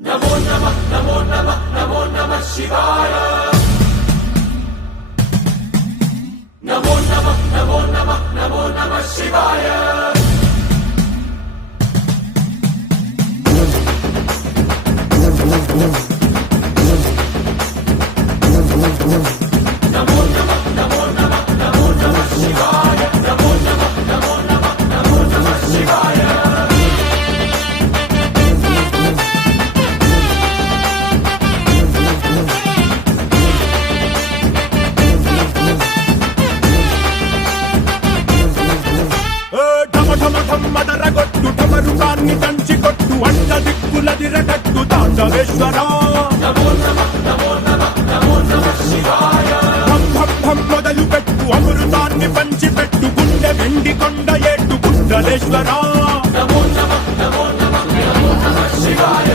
नमो नमः नमो नमः नमो नमः शिवाय नमो नमः नमो नमः नमो नमः शिवाय नमो नमः नमो नमः नमो नमः शिवाय नमो नमः नमो नमः नमो नमः शिवाय మదరగొట్టు టమరుకాన్ని దంచి కొట్టు అంట దిక్కులదిరగట్టు తాండవేశ్వర नमो नमः नमो नमः नमो नमः शिवाय ఢం ఢం ఢం మొదలు పెట్టు అమృతాన్ని పంచి పెట్టు గుండె వెండి కొండ ఏట్టు గుండలేశ్వర नमो नमः नमो नमः नमो नमः शिवाय